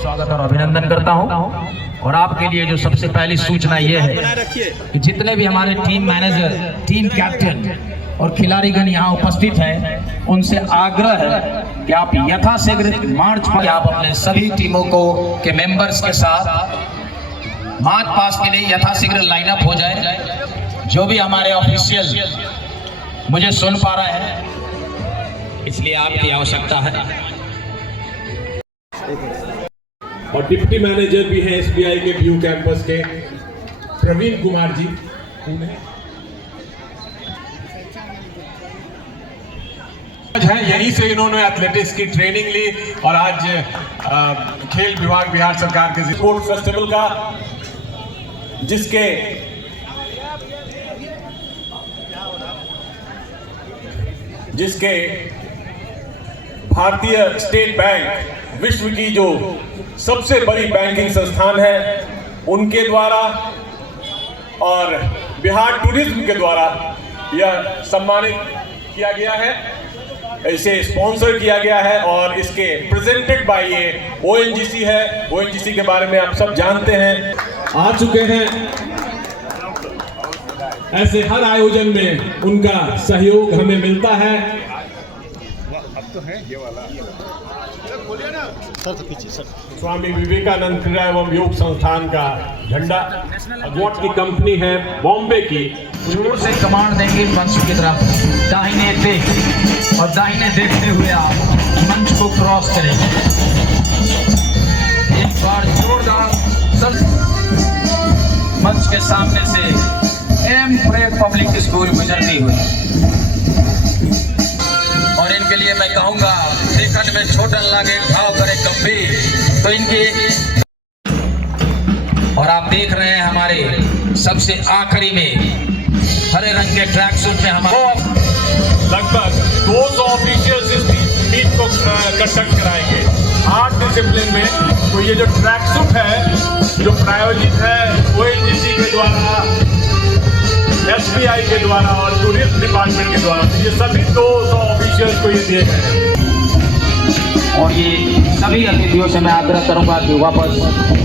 स्वागत और अभिनंदन करता हूं। और आपके लिए जो सबसे पहली सूचना यह है कि जितने भी हमारे टीम मैनेजर, टीम कैप्टन और खिलाड़ीगण यहाँ उपस्थित हैं, उनसे आग्रह है कि आप यथाशीघ्र मार्च पर आप अपने सभी टीमों को के मेंबर्स के साथ मार्च पास्ट के लिए यथाशीघ्र लाइनअप हो जाए। जो भी हमारे ऑफिशियल मुझे सुन पा रहे हैं, इसलिए आपकी आवश्यकता है। और डिप्टी मैनेजर भी हैं एसबीआई के व्यू कैंपस के प्रवीण कुमार जी। यहीं से इन्होंने एथलेटिक्स की ट्रेनिंग ली और आज खेल विभाग बिहार सरकार के स्पोर्ट्स फेस्टिवल का, जिसके भारतीय स्टेट बैंक विश्व की जो सबसे बड़ी बैंकिंग संस्थान है उनके द्वारा और बिहार टूरिज्म के द्वारा यह सम्मानित किया गया है, इसे स्पॉन्सर किया गया है और इसके प्रेजेंटेड बाय ये ओएनजीसी है। ओएनजीसी के बारे में आप सब जानते हैं, आ चुके हैं। ऐसे हर आयोजन में उनका सहयोग हमें मिलता है। अब तो है ये वाला सर, तो पीछे सर। स्वामी विवेकानंद क्रीड़ा एवं योग संस्थान का झंडा अगवॉट की कंपनी है बॉम्बे की। जोर से कमांड देंगे मंच की तरफ, दाहिने देख और दाहिने देखते हुए आप मंच को क्रॉस करेंगे। एक बार जोरदार सर मंच के सामने से एम प्रेम पब्लिक स्कूल गुजरती हुई। और इनके लिए मैं कहूंगा, देखने में छोटन लागे घाव करे गंभीर, तो इनकी। और आप देख रहे हैं हमारे सबसे आखिरी में हरे रंग के ट्रैक सूट में हमारे लगभग 200 ऑफिशियल्स इस मीट को कंडक्ट कराएंगे 8 डिसिप्लिन में। तो ये जो ट्रैक सूट है जो प्रायोजित है ओएनजीसी के द्वारा, एसबीआई के द्वारा और टूरिज्म डिपार्टमेंट के द्वारा, ये सभी 200 ऑफिशियल्स को ये दिए गए हैं। और ये सभी अतिथियों से मैं आग्रह करूंगा कि वापस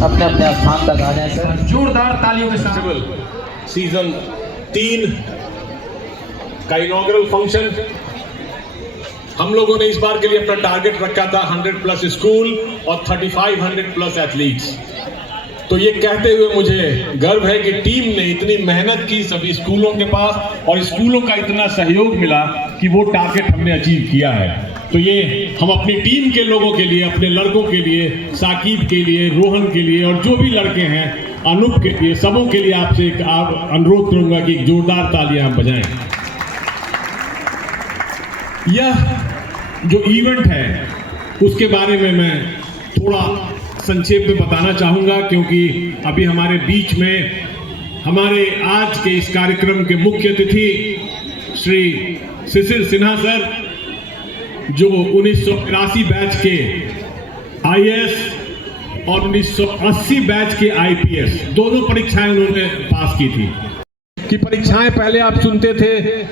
अपने अपने स्थान तक आ जाए। सर जोरदार तालियों के साथ सीजन 3 का इनॉग्रल फंक्शन हम लोगों ने इस बार के लिए अपना टारगेट रखा था 100+ स्कूल और 3500+ एथलीट्स। तो ये कहते हुए मुझे गर्व है कि टीम ने इतनी मेहनत की सभी स्कूलों के पास और स्कूलों का इतना सहयोग मिला कि वो टारगेट हमने अचीव किया है। तो ये हम अपनी टीम के लोगों के लिए, अपने लड़कों के लिए, साकिब के लिए, रोहन के लिए और जो भी लड़के हैं, अनूप के लिए, सबों के लिए आपसे एक अनुरोध करूंगा कि एक जोरदार तालियां आप बजाएं। यह जो इवेंट है उसके बारे में मैं थोड़ा संक्षेप में बताना चाहूंगा, क्योंकि अभी हमारे बीच में हमारे आज के इस कार्यक्रम के मुख्य अतिथि श्री शिशिर सिन्हा सर, जो 1983 बैच के आईएएस और 1980 बैच के आईपीएस दोनों परीक्षाएं उन्होंने पास की थी। कि परीक्षाएं पहले आप सुनते थे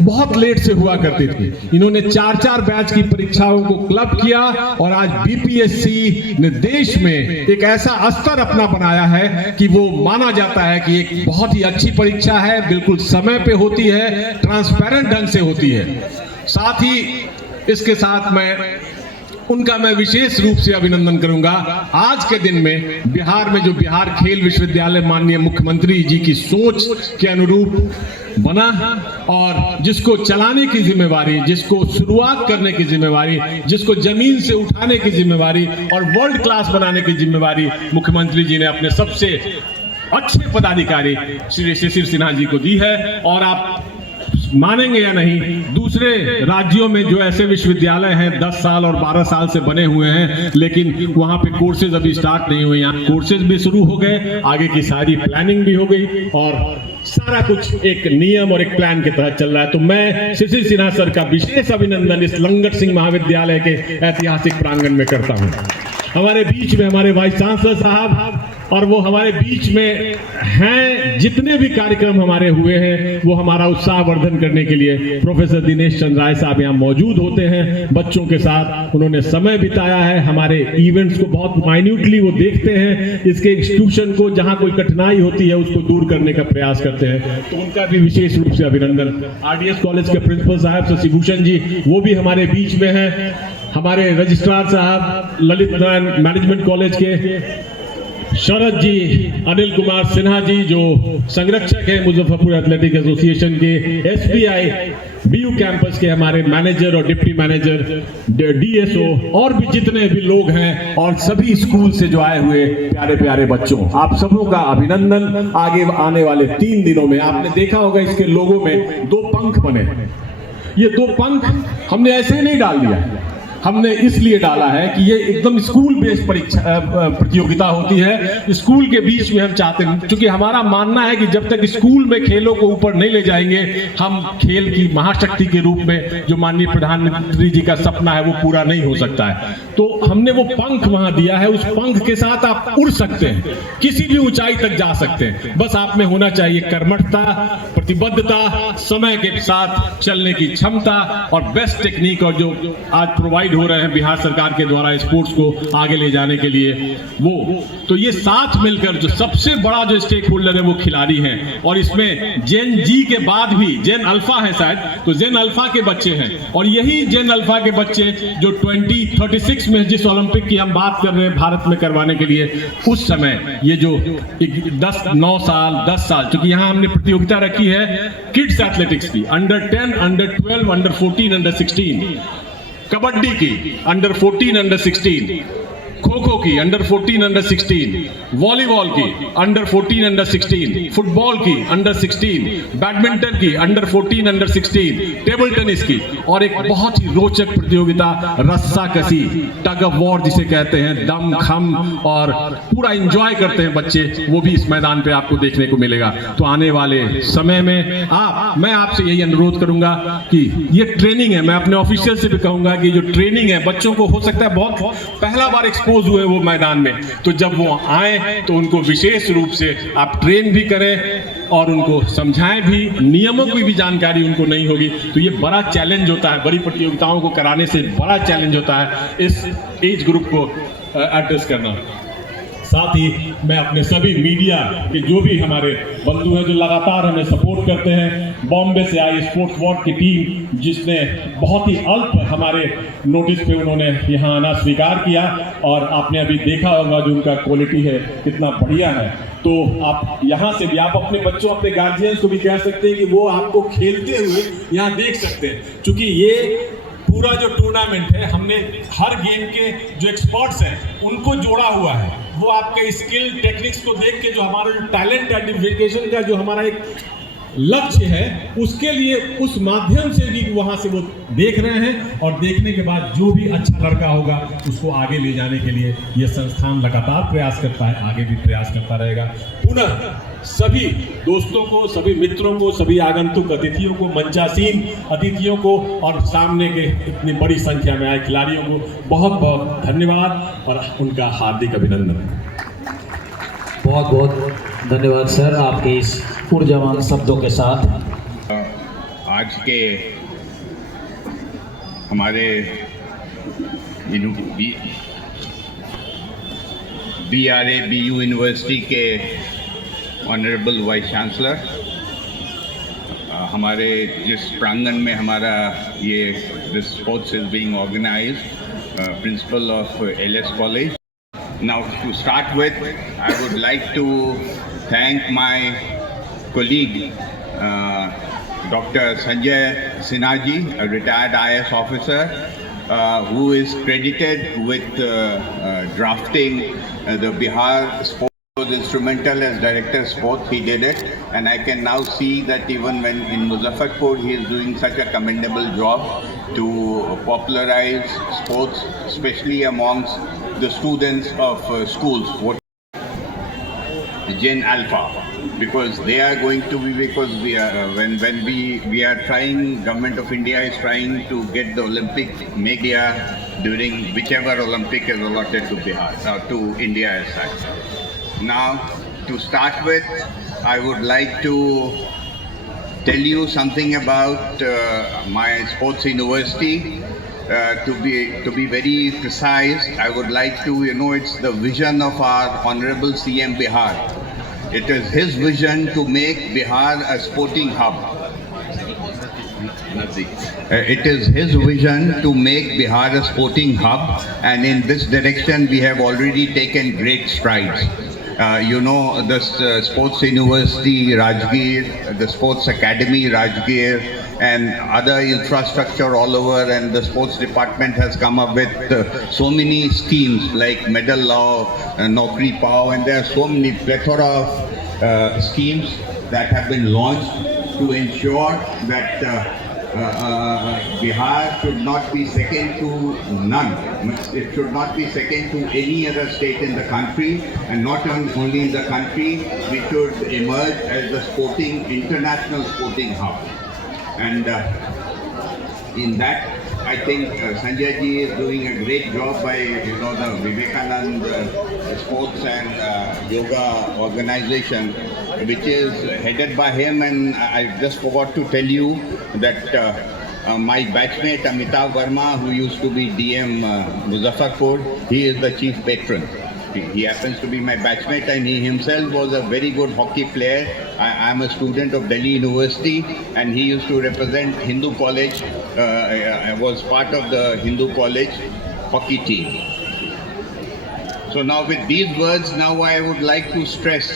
बहुत लेट से हुआ करती थी। इन्होंने 4-4 बैच की परीक्षाओं को क्लब किया और आज बीपीएससी ने देश में एक ऐसा स्तर अपना बनाया है कि वो माना जाता है कि एक बहुत ही अच्छी परीक्षा है, बिल्कुल समय पे होती है, ट्रांसपेरेंट ढंग से होती है। साथ ही इसके साथ उनका मैं विशेष रूप से अभिनंदन करूंगा। आज के दिन में बिहार में जो बिहार खेल विश्वविद्यालय माननीय मुख्यमंत्री जी की सोच के अनुरूप बना और जिसको चलाने की जिम्मेवारी, जिसको शुरुआत करने की जिम्मेवारी, जिसको जमीन से उठाने की जिम्मेवारी और वर्ल्ड क्लास बनाने की जिम्मेवारी मुख्यमंत्री जी ने अपने सबसे अच्छे पदाधिकारी श्री शिशिर सिन्हा जी को दी है। और आप मानेंगे या नहीं, दूसरे राज्यों में जो ऐसे विश्वविद्यालय हैं 10 साल और 12 साल से बने हुए हैं, लेकिन वहां पे कोर्सेज अभी स्टार्ट नहीं हुए। यहाँ कोर्सेज भी शुरू हो गए, आगे की सारी प्लानिंग भी हो गई और सारा कुछ एक नियम और एक प्लान के तहत चल रहा है। तो मैं शिशिर सिन्हा सर का विशेष अभिनंदन इस लंगट सिंह महाविद्यालय के ऐतिहासिक प्रांगण में करता हूँ। हमारे बीच में हमारे वाइस चांसलर साहब और वो हमारे बीच में हैं। जितने भी कार्यक्रम हमारे हुए हैं वो हमारा उत्साहवर्धन करने के लिए प्रोफेसर दिनेश चंद्र राय साहब यहाँ मौजूद होते हैं। बच्चों के साथ उन्होंने समय बिताया है, हमारे इवेंट्स को बहुत माइन्यूटली वो देखते हैं, इसके इंस्टीट्यूशन को जहाँ कोई कठिनाई होती है उसको दूर करने का प्रयास करते हैं, तो उनका भी विशेष रूप से अभिनंदन। आरडीएस कॉलेज के प्रिंसिपल साहब शशि भूषण जी वो भी हमारे बीच में हैं। हमारे रजिस्ट्रार साहब ललित नारायण मैनेजमेंट कॉलेज के शरद जी, अनिल कुमार सिन्हा जी जो संरक्षक है मुजफ्फरपुर एथलेटिक एसोसिएशन के, एसबीआई बीयू कैंपस के हमारे मैनेजर और डिप्टी मैनेजर, डीएसओ और भी जितने भी लोग हैं, और सभी स्कूल से जो आए हुए प्यारे प्यारे बच्चों, आप सबों का अभिनंदन। आगे आने वाले 3 दिनों में आपने देखा होगा इसके लोगों में 2 पंख बने हैं। ये 2 पंख हमने ऐसे ही नहीं डाल दिया, हमने इसलिए डाला है कि ये एकदम स्कूल बेस्ड परीक्षा प्रतियोगिता होती है। स्कूल के बीच में हम चाहते हैं, क्योंकि हमारा मानना है कि जब तक स्कूल में खेलों को ऊपर नहीं ले जाएंगे हम खेल की महाशक्ति के रूप में जो माननीय प्रधानमंत्री जी का सपना है वो पूरा नहीं हो सकता है। तो हमने वो पंख वहां दिया है, उस पंख के साथ आप उड़ सकते हैं, किसी भी ऊंचाई तक जा सकते हैं। बस आप में होना चाहिए कर्मठता, प्रतिबद्धता, समय के साथ चलने की क्षमता और बेस्ट टेक्निक, और जो आज प्रोवाइड हो रहे हैं बिहार सरकार के द्वारा स्पोर्ट्स को आगे ले जाने के लिए वो। तो ये साथ मिलकर जो सबसे बड़ा जो स्टेक होल्डर है वो खिलाड़ी हैं, और इसमें जेन जी के बाद भी जेन अल्फा है शायद, तो जेन अल्फा के बच्चे हैं, और यही जेन अल्फा के बच्चे जो 2036 में जिस ओलंपिक की हम बात कर रहे हैं भारत में करवाने के लिए, उस समय ये जो 9 साल 10 साल, क्योंकि यहाँ हमने प्रतियोगिता रखी है किड्स एथलेटिक्स की, under 10, under 12, under 14, under 16, kabaddi की अंडर 14, अंडर 16, खो खो की अंडर 14, अंडर 16, वॉलीबॉल की अंडर 14, अंडर 16, फुटबॉल की अंडर 16, बैडमिंटन की अंडर 14, अंडर 16, टेबल टेनिस की, और एक बहुत ही रोचक प्रतियोगिता रस्साकसी, टग ऑफ वॉर जिसे कहते हैं, दम खम, और पूरा एंजॉय करते हैं बच्चे, वो भी इस मैदान पे आपको देखने को मिलेगा। तो आने वाले समय में मैं आपसे यही अनुरोध करूंगा कि ये ट्रेनिंग है, मैं अपने ऑफिशियल से भी कहूंगा कि जो ट्रेनिंग है बच्चों को हो सकता है बहुत पहला बार एक्सपोज हुए वो मैदान में, तो जब वो आए तो उनको विशेष रूप से आप ट्रेन भी करें और उनको समझाएं भी, नियमों की भी जानकारी उनको नहीं होगी, तो ये बड़ा चैलेंज होता है, बड़ी प्रतियोगिताओं को कराने से बड़ा चैलेंज होता है इस एज ग्रुप को एड्रेस करना। साथ ही मैं अपने सभी मीडिया के जो भी हमारे बंधु हैं जो लगातार हमें सपोर्ट करते हैं, बॉम्बे से आई स्पोर्ट्स वॉट की टीम जिसने बहुत ही अल्प हमारे नोटिस पे उन्होंने यहाँ आना स्वीकार किया, और आपने अभी देखा होगा जो उनका क्वालिटी है कितना बढ़िया है। तो आप यहाँ से भी आप अपने बच्चों, अपने गार्जियंस को भी कह सकते हैं कि वो आपको खेलते हुए यहाँ देख सकते हैं, क्योंकि ये पूरा जो टूर्नामेंट है हमने हर गेम के जो एक्सपर्ट्स हैं उनको जोड़ा हुआ है। वो आपके स्किल टेक्निक्स को देख के जो हमारा जो टैलेंट आइडेंटिफिकेशन का जो हमारा एक लक्ष्य है उसके लिए उस माध्यम से भी वहां से वो देख रहे हैं, और देखने के बाद जो भी अच्छा लड़का होगा उसको आगे ले जाने के लिए ये संस्थान लगातार प्रयास करता है, आगे भी प्रयास करता रहेगा। पुनः सभी दोस्तों को, सभी मित्रों को, सभी आगंतुक अतिथियों को, मंचासीन अतिथियों को, और सामने के इतनी बड़ी संख्या में आए खिलाड़ियों को बहुत बहुत धन्यवाद और उनका हार्दिक अभिनंदन। बहुत बहुत धन्यवाद सर आपके इस ऊर्जावान शब्दों के साथ। आज के हमारे BU यूनिवर्सिटी के ऑनरेबल वाइस चांसलर, हमारे जिस प्रांगण में हमारा ये this sports is being organised, principal of LS college. Now to start with, I would like to thank my colleague Dr. Sanjay Sinha ji, a retired IAS officer who is credited with drafting the Bihar Sports. Was instrumental as director of sports. He did it, and I can now see that even when in Muzaffarpur he is doing such a commendable job to popularize sports, especially amongst the students of schools, what Gen Alpha, because they are going to be, because we are when we are trying, government of India is trying to get the Olympic media during whichever Olympic is allotted to Bihar or to India as such. Now, to start with, I would like to tell you something about my sports university. To be very precise, I would like to, it's the vision of our Honorable CM Bihar. It is his vision to make Bihar a sporting hub. It is his vision to make Bihar a sporting hub, and in this direction we have already taken great strides. The Sports University Rajgir, the Sports Academy Rajgir, and other infrastructure all over, and the sports department has come up with so many schemes like Medal Law, Naukri Pao, and there are so many plethora of schemes that have been launched to ensure that Bihar should not be second to none. It should not be second to any other state in the country, and not only in the country, we should emerge as the international sporting hub. And in that, I think Sanjay ji is doing a great job by the Vivekananda Sports and Yoga organization, which is headed by him. And I just forgot to tell you that my batchmate Amitabh Verma, who used to be DM Muzaffarpur, he is the chief patron. He happens to be my batchmate, and he himself was a very good hockey player. I am a student of Delhi University, and he used to represent Hindu College. I was part of the Hindu College hockey team. So now with these words, now I would like to stress,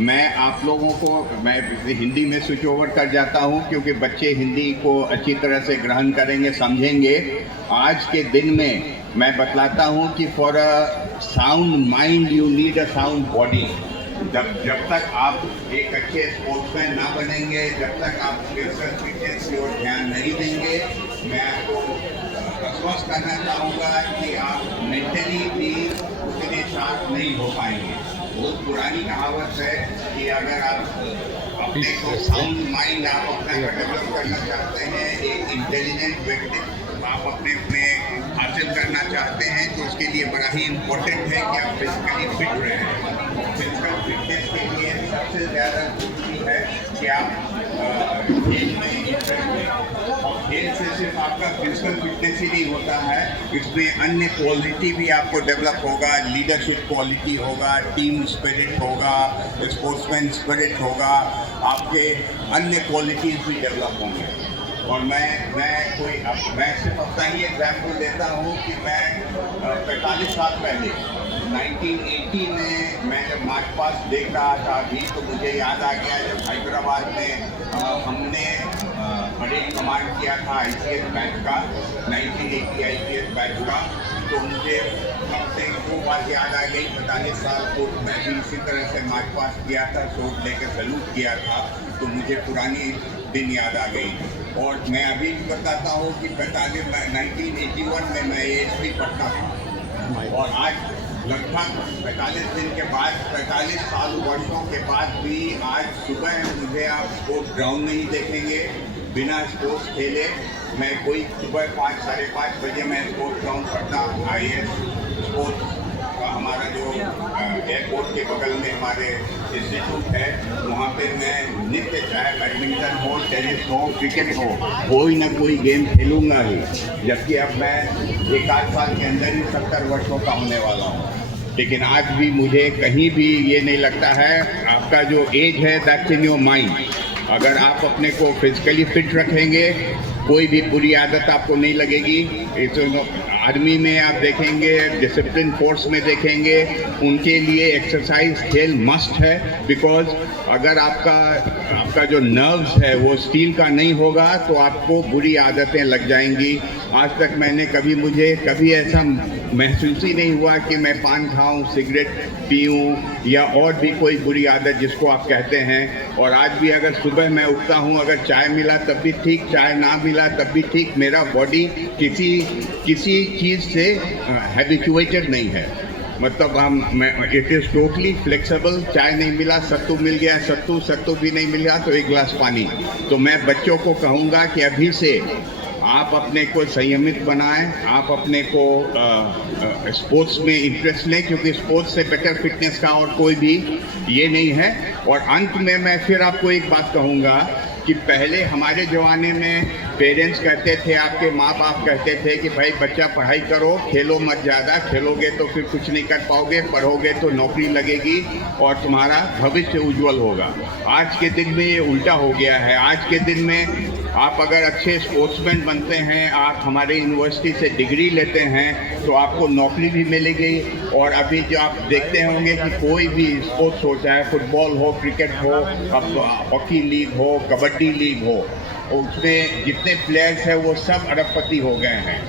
मैं आप लोगों को मैं हिंदी में switch over कर जाता हूँ, क्योंकि बच्चे हिंदी को अच्छी तरह से ग्रहण करेंगे, समझेंगे. आज के दिन में मैं बतलाता हूँ कि for a sound mind you need a sound body. जब तक आप एक अच्छे स्पोर्ट्समैन ना बनेंगे, जब तक आप फिजिकल फिटनेस की ओर ध्यान नहीं देंगे, मैं आपको आश्वस्त करना चाहूँगा कि आप मेंटली भी उतने शार्प नहीं हो पाएंगे. बहुत पुरानी कहावत है कि अगर आप अपने को साउंड माइंड आप अपना डेवलप करना चाहते हैं, एक इंटेलिजेंट व्यक्ति आप अपने में हासिल करना चाहते हैं, तो उसके लिए बड़ा ही इम्पोर्टेंट है कि आप फिजिकली फिट रहें. फिजिकल फिटनेस के लिए सबसे ज़्यादा जरूरी है कि आप खेल में इंटरेस्ट लें. और खेल से सिर्फ आपका फिजिकल फिटनेस ही नहीं होता है, इसमें अन्य क्वालिटी भी आपको डेवलप होगा. लीडरशिप क्वालिटी होगा, टीम स्पिरिट होगा, स्पोर्ट्समैन स्पिरिट होगा, आपके अन्य क्वालिटीज़ भी डेवलप होंगे. और मैं सिर्फ अपना ही एग्जाम्पल देता हूँ कि मैं 45 साल पहले 1980 में मैं जब मार्च पास्ट देख रहा था अभी, तो मुझे याद आ गया जब हैदराबाद में हमने परेड कमांड किया था IPS बैच का, 1980 IPS बैच का. तो मुझे अपने वो बात याद आ गई. 45 साल को मैं भी इसी तरह से मार्च पास्ट किया था, शोट लेकर सैल्यूट किया था, तो मुझे पुरानी दिन याद आ गई. और मैं अभी भी बताता हूँ कि 1981 में मैं ASP पढ़ता था, और आज लगभग 45 दिन के बाद, 45 साल वर्षों के बाद भी आज सुबह मुझे आप स्पोर्ट्स ग्राउंड में ही देखेंगे बिना स्पोर्ट्स खेले. मैं कोई सुबह 5, साढ़े 5 बजे मैं स्पोर्ट्स ग्राउंड पढ़ता. IS स्पोर्ट्स का हमारा जो एयरपोर्ट के बगल में हमारे इंस्टीट्यूट है, वहाँ पे मैं नित्य, चाहे बैडमिंटन हो, टेनिस हो, क्रिकेट हो, कोई ना कोई गेम खेलूँगा ही. जबकि अब मैं 1-8 साल के अंदर ही 70 वर्षों का होने वाला हूँ. लेकिन आज भी मुझे कहीं भी ये नहीं लगता है. आपका जो एज है दैट्स इन योर माइंड. अगर आप अपने को फिजिकली फिट रखेंगे, कोई भी बुरी आदत आपको नहीं लगेगी. आर्मी में आप देखेंगे, डिसिप्लिन फोर्स में देखेंगे, उनके लिए एक्सरसाइज खेल मस्ट है. बिकॉज अगर आपका जो नर्व्स है वो स्टील का नहीं होगा तो आपको बुरी आदतें लग जाएंगी. आज तक मुझे कभी ऐसा महसूस ही नहीं हुआ कि मैं पान खाऊं, सिगरेट पीऊं या और भी कोई बुरी आदत जिसको आप कहते हैं. और आज भी अगर सुबह मैं उठता हूं, अगर चाय मिला तब भी ठीक, चाय ना मिला तब भी ठीक. मेरा बॉडी किसी चीज़ से हैबिचुएटेड नहीं है. मतलब इट इज़ टोटली फ्लेक्सिबल. चाय नहीं मिला, सत्तू मिल गया, सत्तू भी नहीं मिला तो एक गिलास पानी. तो मैं बच्चों को कहूँगा कि अभी से आप अपने को संयमित बनाएं, आप अपने को स्पोर्ट्स में इंटरेस्ट लें, क्योंकि स्पोर्ट्स से बेटर फिटनेस का और कोई भी ये नहीं है। और अंत में मैं फिर आपको एक बात कहूँगा कि पहले हमारे ज़माने में पेरेंट्स कहते थे, आपके माँ बाप कहते थे कि भाई बच्चा पढ़ाई करो, खेलो मत ज़्यादा, खेलोगे तो फिर कुछ नहीं कर पाओगे, पढ़ोगे तो नौकरी लगेगी और तुम्हारा भविष्य उज्जवल होगा। आज के दिन में ये उल्टा हो गया है। आज के दिन में आप अगर अच्छे स्पोर्ट्समैन बनते हैं, आप हमारे यूनिवर्सिटी से डिग्री लेते हैं, तो आपको नौकरी भी मिलेगी। और अभी जो आप देखते होंगे कि कोई भी स्पोर्ट्स हो, चाहे फुटबॉल हो, क्रिकेट हो, अब हॉकी लीग हो, कबड्डी लीग हो, उसमें जितने प्लेयर्स हैं वो सब अरबपति हो गए हैं।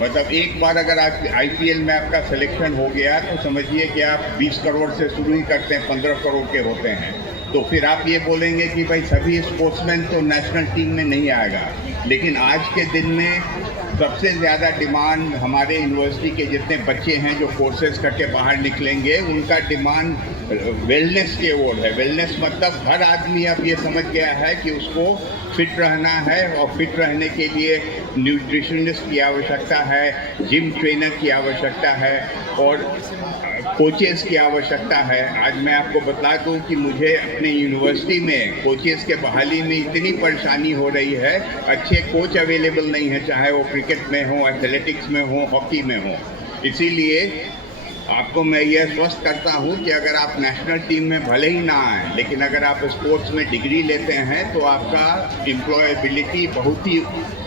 मतलब एक बार अगर आप IPL में आपका सिलेक्शन हो गया तो समझिए कि आप 20 करोड़ से शुरू ही करते हैं, 15 करोड़ के होते हैं। तो फिर आप ये बोलेंगे कि भाई सभी स्पोर्ट्समैन तो नेशनल टीम में नहीं आएगा। लेकिन आज के दिन में सबसे ज़्यादा डिमांड हमारे यूनिवर्सिटी के जितने बच्चे हैं जो कोर्सेज करके बाहर निकलेंगे, उनका डिमांड वेलनेस के ओर है। वेलनेस मतलब हर आदमी अब ये समझ गया है कि उसको फिट रहना है, और फिट रहने के लिए न्यूट्रिशनिस्ट की आवश्यकता है, जिम ट्रेनर की आवश्यकता है और कोचेस की आवश्यकता है। आज मैं आपको बता दूं कि मुझे अपने यूनिवर्सिटी में कोचेस के बहाली में इतनी परेशानी हो रही है, अच्छे कोच अवेलेबल नहीं है, चाहे वो क्रिकेट में हो, एथलेटिक्स में हो, हॉकी में हो। इसीलिए आपको मैं ये आश्वस्त करता हूँ कि अगर आप नेशनल टीम में भले ही ना आए, लेकिन अगर आप स्पोर्ट्स में डिग्री लेते हैं तो आपका एम्प्लॉयबिलिटी बहुत ही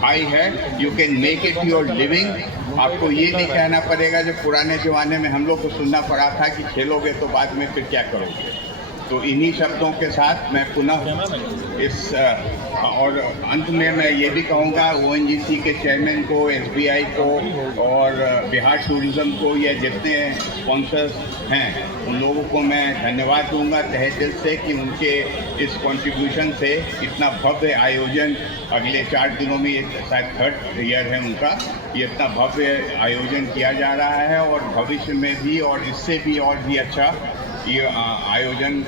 हाई है। You can make it your living. आपको ये नहीं कहना पड़ेगा जो पुराने ज़माने में हम लोग को सुनना पड़ा था कि खेलोगे तो बाद में फिर क्या करोगे। तो इन्हीं शब्दों के साथ मैं पुनः इस और अंत में मैं ये भी कहूँगा ONGC के चेयरमैन को, SBI को और बिहार टूरिज़्म को, या जितने स्पॉन्सर्स हैं उन लोगों को मैं धन्यवाद दूंगा तहे दिल से कि उनके इस कंट्रीब्यूशन से इतना भव्य आयोजन अगले 4 दिनों में, शायद 3rd ईयर है उनका, ये इतना भव्य आयोजन किया जा रहा है। और भविष्य में भी और इससे भी और भी अच्छा ये आयोजन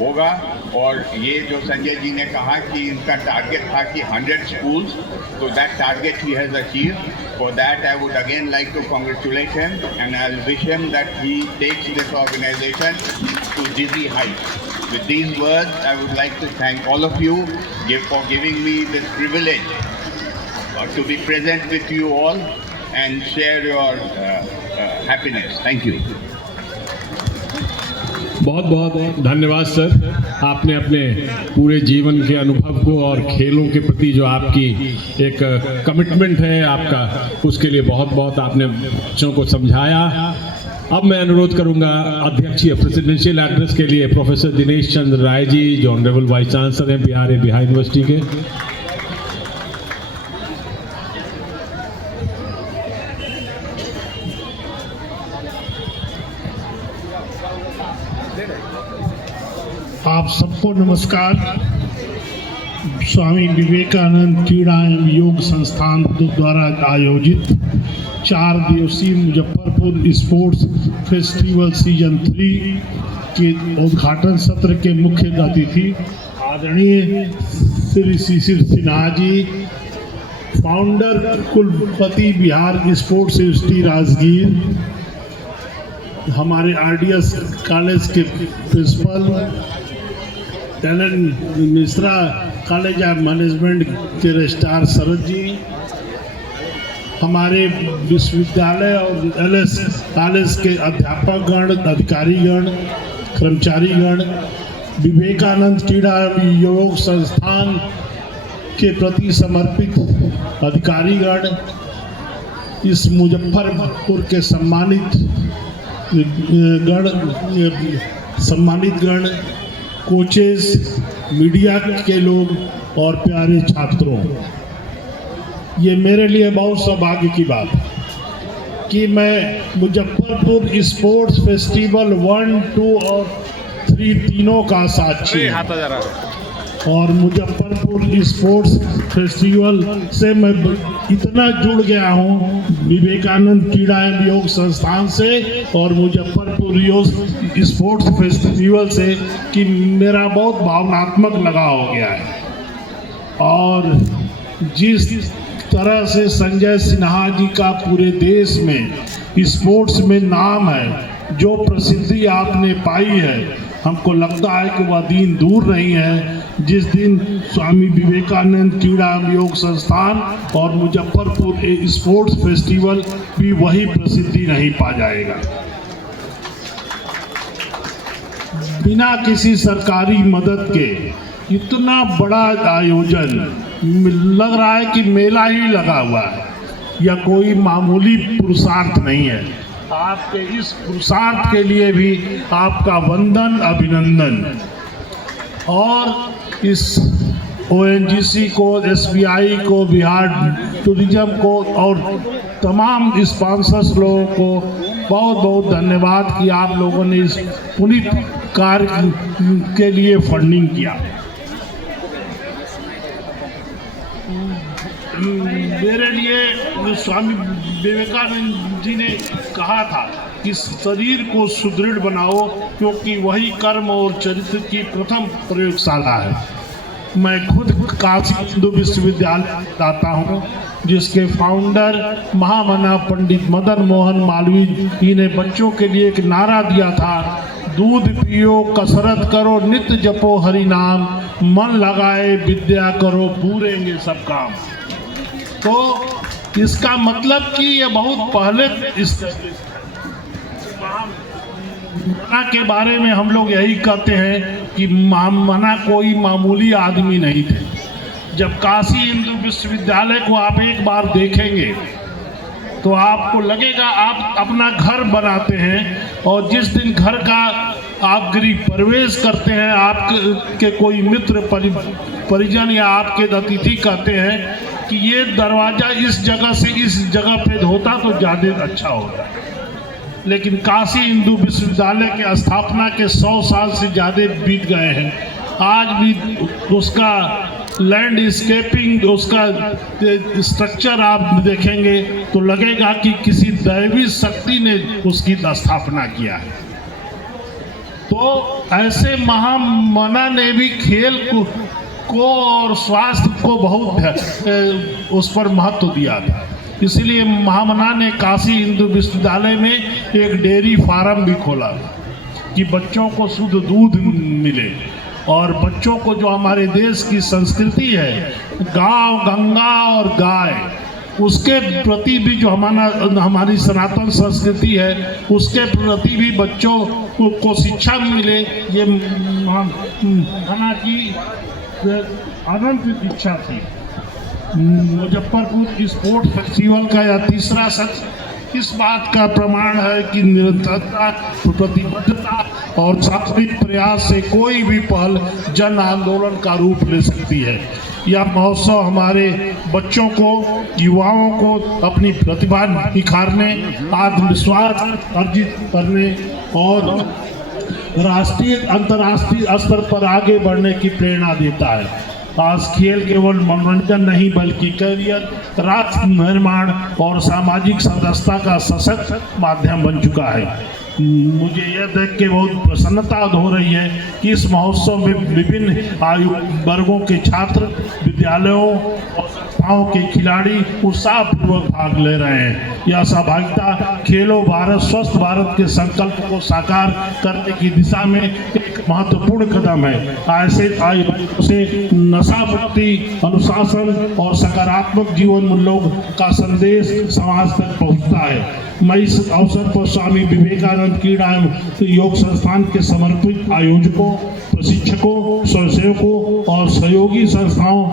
होगा। और ये जो संजय जी ने कहा कि इनका टारगेट था कि 100 schools, तो दैट टारगेट ही has achieved. For that I would again like to congratulate him and I'll wish him that he takes this organization to dizzy heights. With these words, I would like to thank all of you for giving me this privilege to be present with you all and share your happiness. Thank you. बहुत बहुत धन्यवाद sir. आपने अपने पूरे जीवन के अनुभव को और खेलों के प्रति जो आपकी एक कमिटमेंट है आपका, उसके लिए बहुत बहुत आपने बच्चों को समझाया। अब मैं अनुरोध करूंगा अध्यक्षीय प्रेसिडेंशियल एड्रेस के लिए प्रोफेसर दिनेश चंद्र राय जी, जो ऑनरेबल वाइस चांसलर हैं बिहार यूनिवर्सिटी के। आप सबको नमस्कार। स्वामी विवेकानंद क्रीड़ा एवं योग संस्थान द्वारा आयोजित 4 दिवसीय मुजफ्फरपुर स्पोर्ट्स फेस्टिवल सीजन 3 के उद्घाटन सत्र के मुख्य अतिथि आदरणीय श्री शिशिर सिन्हा जी, फाउंडर कुलपति बिहार स्पोर्ट्स यूनिवर्सिटी राजगीर, हमारे RDS कॉलेज के principal, talent Mishra college of management के रजिस्ट्रार शरद जी, हमारे विश्वविद्यालय और LS कॉलेज के अध्यापकगण, अधिकारीगण, कर्मचारीगण, विवेकानंद क्रीड़ा एवं योग संस्थान के प्रति समर्पित अधिकारीगण, इस मुजफ्फरपुर के सम्मानित गण, कोचेस, मीडिया के लोग और प्यारे छात्रों, ये मेरे लिए बहुत सौभाग्य की बात है कि मैं मुजफ्फरपुर स्पोर्ट्स फेस्टिवल 1, 2 और 3 तीनों का साक्षी और मुजफ्फरपुर स्पोर्ट्स फेस्टिवल से मैं इतना जुड़ गया हूँ विवेकानंद क्रीड़ा एवं योग संस्थान से और मुजफ्फरपुर स्पोर्ट्स फेस्टिवल से कि मेरा बहुत भावनात्मक लगाव हो गया है। और जिस तरह से संजय सिन्हा जी का पूरे देश में स्पोर्ट्स में नाम है, जो प्रसिद्धि आपने पाई है, हमको लगता है कि वह दिन दूर नहीं है जिस दिन स्वामी विवेकानंद क्रीड़ा योग संस्थान और मुजफ्फरपुर स्पोर्ट्स फेस्टिवल भी वही प्रसिद्धि नहीं पा जाएगा। बिना किसी सरकारी मदद के इतना बड़ा आयोजन, लग रहा है कि मेला ही लगा हुआ है, या कोई मामूली पुरुषार्थ नहीं है। आपके इस पुरुषार्थ के लिए भी आपका वंदन, अभिनंदन। और इस ONGC को, SBI को, बिहार टूरिज्म को और तमाम स्पॉन्सर्स लोगों को बहुत बहुत धन्यवाद कि आप लोगों ने इस पुनीत कार्य के लिए फंडिंग किया। मेरे लिए स्वामी विवेकानंद जी ने कहा था कि शरीर को सुदृढ़ बनाओ, क्योंकि वही कर्म और चरित्र की प्रथम प्रयोगशाला है। मैं खुद काशी हिंदू विश्वविद्यालय जाता हूँ, जिसके फाउंडर महामना पंडित मदन मोहन मालवीय जी ने बच्चों के लिए एक नारा दिया था, दूध पियो, कसरत करो, नित्य जपो हरि नाम, मन लगाए विद्या करो, पूरेंगे सब काम। तो इसका मतलब कि ये बहुत पहले इस मना के बारे में हम लोग यही कहते हैं कि मना कोई मामूली आदमी नहीं थे। जब काशी हिंदू विश्वविद्यालय को आप एक बार देखेंगे तो आपको लगेगा आप अपना घर बनाते हैं, और जिस दिन घर का आप गृह प्रवेश करते हैं, आपके कोई मित्र परिजन या आपके अतिथि कहते हैं कि ये दरवाज़ा इस जगह से इस जगह पे होता तो ज़्यादा अच्छा होता। लेकिन काशी हिंदू विश्वविद्यालय के स्थापना के 100 साल से ज़्यादा बीत गए हैं। आज भी उसका लैंडस्केपिंग, उसका स्ट्रक्चर आप देखेंगे तो लगेगा कि किसी दैवी शक्ति ने उसकी स्थापना किया है। तो ऐसे महामना ने भी खेल को और स्वास्थ्य को बहुत उस पर महत्व दिया था। इसलिए महामना ने काशी हिंदू विश्वविद्यालय में एक डेयरी फार्म भी खोला कि बच्चों को शुद्ध दूध मिले, और बच्चों को जो हमारे देश की संस्कृति है, गांव, गंगा और गाय, उसके प्रति भी जो हमारी सनातन संस्कृति है, उसके प्रति भी बच्चों को शिक्षा मिले, ये महामना की अनंत इच्छा थी। मुजफ्फरपुर स्पोर्ट्स फेस्टिवल का यह तीसरा सत्र इस बात का प्रमाण है कि निरंतरता, प्रतिबद्धता और सात्विक प्रयास से कोई भी पहल जन आंदोलन का रूप ले सकती है। यह महोत्सव हमारे बच्चों को, युवाओं को अपनी प्रतिभा निखारने, आत्मविश्वास अर्जित करने और राष्ट्रीय अंतर्राष्ट्रीय स्तर पर आगे बढ़ने की प्रेरणा देता है। आज खेल केवल मनोरंजन नहीं बल्कि करियर, राष्ट्र निर्माण और सामाजिक सदस्यता का सशक्त माध्यम बन चुका है। मुझे यह देख के बहुत प्रसन्नता हो रही है कि इस महोत्सव में विभिन्न आयु वर्गों के छात्र, विद्यालयों और संस्थाओं के खिलाड़ी उत्साहपूर्वक भाग ले रहे हैं। यह सहभागिता खेलो भारत, स्वस्थ भारत के संकल्प को साकार करने की दिशा में एक महत्वपूर्ण कदम है। ऐसे आयोजनों से नशा मुक्ति, अनुशासन और सकारात्मक जीवन मूल्यों का संदेश समाज तक पहुंचता है। मैं इस अवसर पर स्वामी विवेकानंद क्रीड़ा योग संस्थान के समर्पित आयोजकों, प्रशिक्षकों, स्वयंसेवकों और सहयोगी संस्थाओं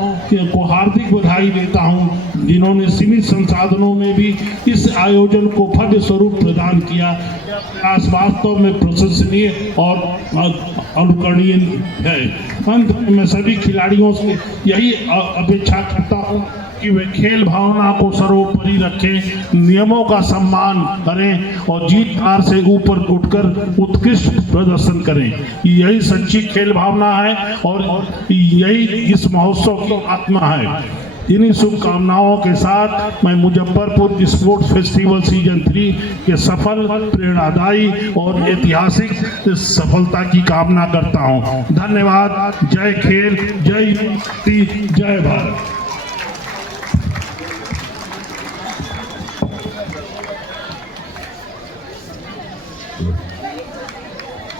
को हार्दिक बधाई देता हूं, जिन्होंने सीमित संसाधनों में भी इस आयोजन को भव्य स्वरूप प्रदान किया। यह प्रयास वास्तव में प्रशंसनीय और अनुकरणीय है। अंत में मैं सभी खिलाड़ियों से यही अपेक्षा करता हूँ कि वे खेल भावना को सर्वोपरि रखें, नियमों का सम्मान करें और जीत हार से ऊपर उठकर उत्कृष्ट प्रदर्शन करें। यही सच्ची खेल भावना है और यही इस महोत्सव की आत्मा है। इन्हीं शुभकामनाओं के साथ मैं मुजफ्फरपुर स्पोर्ट्स फेस्टिवल सीजन 3 के सफल, प्रेरणादायी और ऐतिहासिक सफलता की कामना करता हूं। धन्यवाद। जय खेल, जय युक्ति, जय भारत।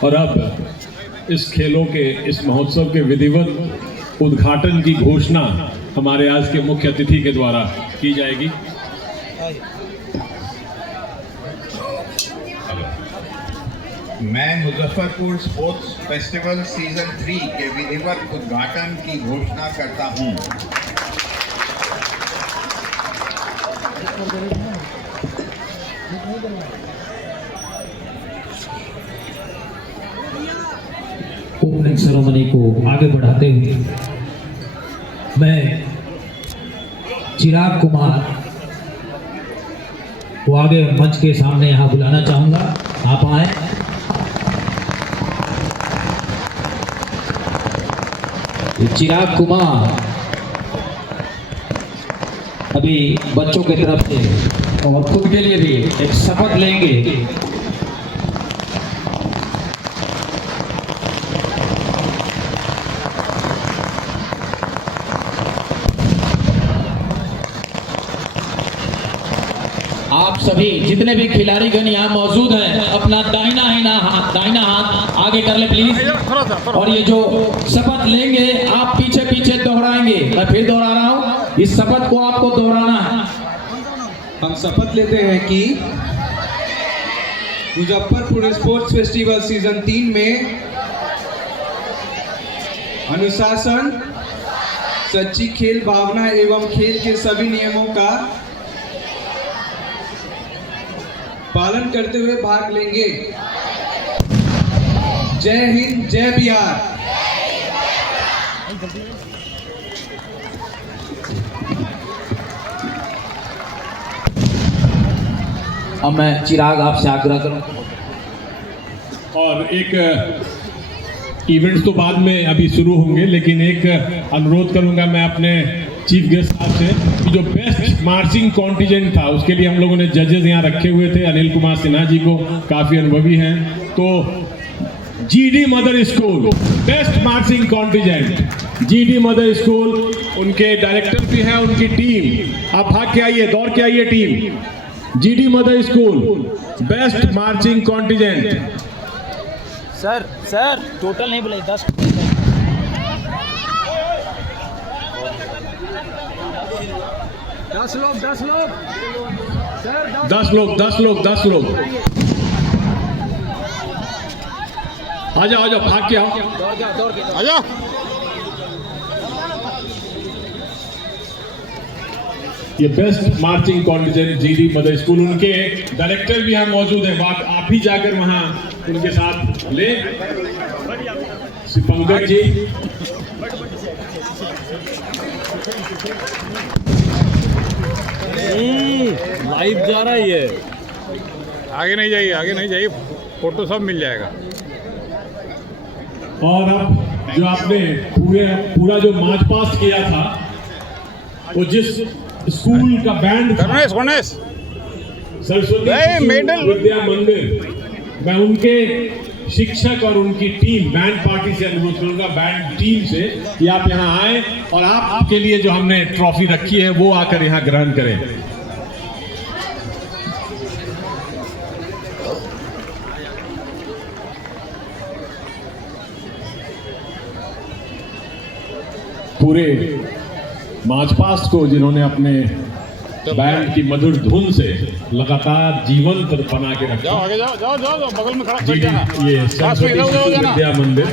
और अब इस खेलों के, इस महोत्सव के विधिवत उद्घाटन की घोषणा हमारे आज के मुख्य अतिथि के द्वारा की जाएगी। मैं मुजफ्फरपुर स्पोर्ट्स फेस्टिवल सीजन 3 के विधिवत उद्घाटन की घोषणा करता हूं। ओपनिंग सेरेमनी को आगे बढ़ाते हुए मैं चिराग कुमार को आगे मंच के सामने यहाँ बुलाना चाहूँगा। आप आए। चिराग कुमार अभी बच्चों की तरफ से और खुद के लिए भी एक शपथ लेंगे। आप सभी जितने भी खिलाड़ीगण यहाँ मौजूद हैं अपना दाहिना हाथ आगे कर ले प्लीज। और ये जो शपथ लेंगे आप पीछे पीछे दोहराएंगे। मैं फिर दोहरा रहा हूँ, इस शपथ को आपको दोहराना है। हम शपथ लेते हैं कि मुजफ्फरपुर स्पोर्ट्स फेस्टिवल सीजन 3 में अनुशासन, सच्ची खेल भावना एवं खेल के सभी नियमों का पालन करते हुए भाग लेंगे। जय हिंद, जय बिहार। अब मैं चिराग आपसे आग्रह करूं। और एक इवेंट्स तो बाद में अभी शुरू होंगे, लेकिन एक अनुरोध करूंगा मैं अपने चीफ गेस्ट साहब से कि जो बेस्ट मार्चिंग कॉन्टिजेंट था उसके लिए हम लोगों ने जजेस यहाँ रखे हुए थे। अनिल कुमार सिन्हा जी को काफ़ी अनुभवी हैं, तो GD mother school best marching contingent, GD mother school, उनके डायरेक्टर भी हैं, उनकी टीम। आप भाग के आइए, दौड़ के आइए team. GD mother school best marching contingent. Sir total नहीं बुलाई, 10 लोग 10 लोग आ जाओ भाग के आओ। आ जाओ। ये best marching contingent GD mother school, उनके डायरेक्टर भी यहाँ मौजूद हैं। आप भी जाकर वहाँ उनके साथ ले। श्री पंकज जी, लाइव जा रहा है ये। आगे नहीं जाइए, फोटो सब मिल जाएगा। और अब जो आपने पूरा जो मार्च पास्ट किया था, वो जिस स्कूल का बैंड था सरस्वती विद्या मंदिर, मैं उनके शिक्षक और उनकी टीम बैंड पार्टी से अनुरोध करूंगा, बैंड टीम से, कि आप यहाँ आए और आपके लिए जो हमने ट्रॉफी रखी है वो आकर यहाँ ग्रहण करें। पूरे मार्च पास्ट को जिन्होंने अपने बैंड की मधुर धुन से लगातार जीवंत बना के रखा। आगे जाओ, बगल में खड़ा जी, ये सरस्वती विद्या मंदिर।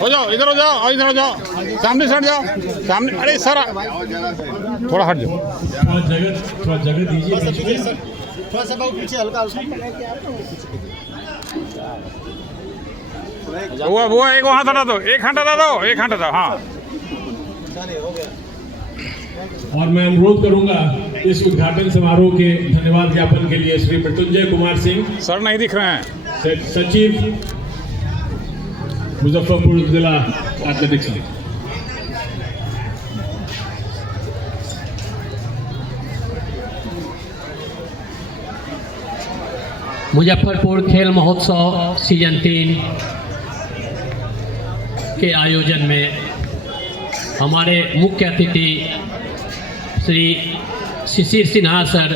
हो जाओ, इधर हो जाओ, सामने से हट जाओ, सामने। अरे सर थोड़ा हट जाओ, थोड़ा जगह दीजिए। थोड़ा सा पीछे हल्का वो एक वहाँ हटा दो, एक हटा दो, हाँ। और मैं अनुरोध करूंगा इस उद्घाटन समारोह के धन्यवाद ज्ञापन के लिए श्री मृत्युंजय कुमार सिंह, सर नहीं दिख रहे हैं, सचिव मुजफ्फरपुर जिला एथलेटिक्स। मुजफ्फरपुर खेल महोत्सव सीजन 3 के आयोजन में हमारे मुख्य अतिथि Shri Shishir Sinha sir,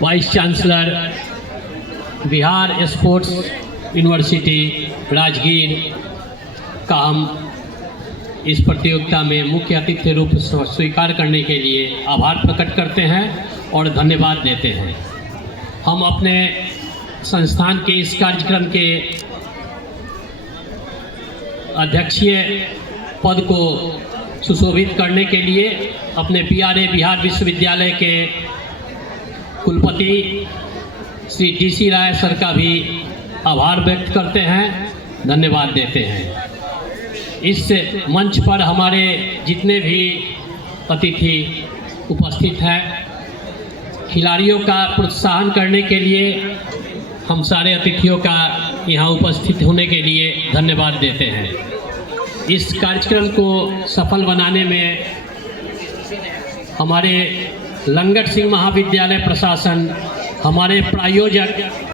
vice chancellor Bihar sports university Rajgir का हम इस प्रतियोगिता में मुख्य अतिथि रूप स्वीकार करने के लिए आभार प्रकट करते हैं और धन्यवाद देते हैं। हम अपने संस्थान के इस कार्यक्रम के अध्यक्षीय पद को सुशोभित करने के लिए अपने प्यारे बिहार विश्वविद्यालय के कुलपति श्री DC राय सर का भी आभार व्यक्त करते हैं, धन्यवाद देते हैं। इस मंच पर हमारे जितने भी अतिथि उपस्थित हैं, खिलाड़ियों का प्रोत्साहन करने के लिए हम सारे अतिथियों का यहाँ उपस्थित होने के लिए धन्यवाद देते हैं। इस कार्यक्रम को सफल बनाने में हमारे लंगट सिंह महाविद्यालय प्रशासन, हमारे प्रायोजक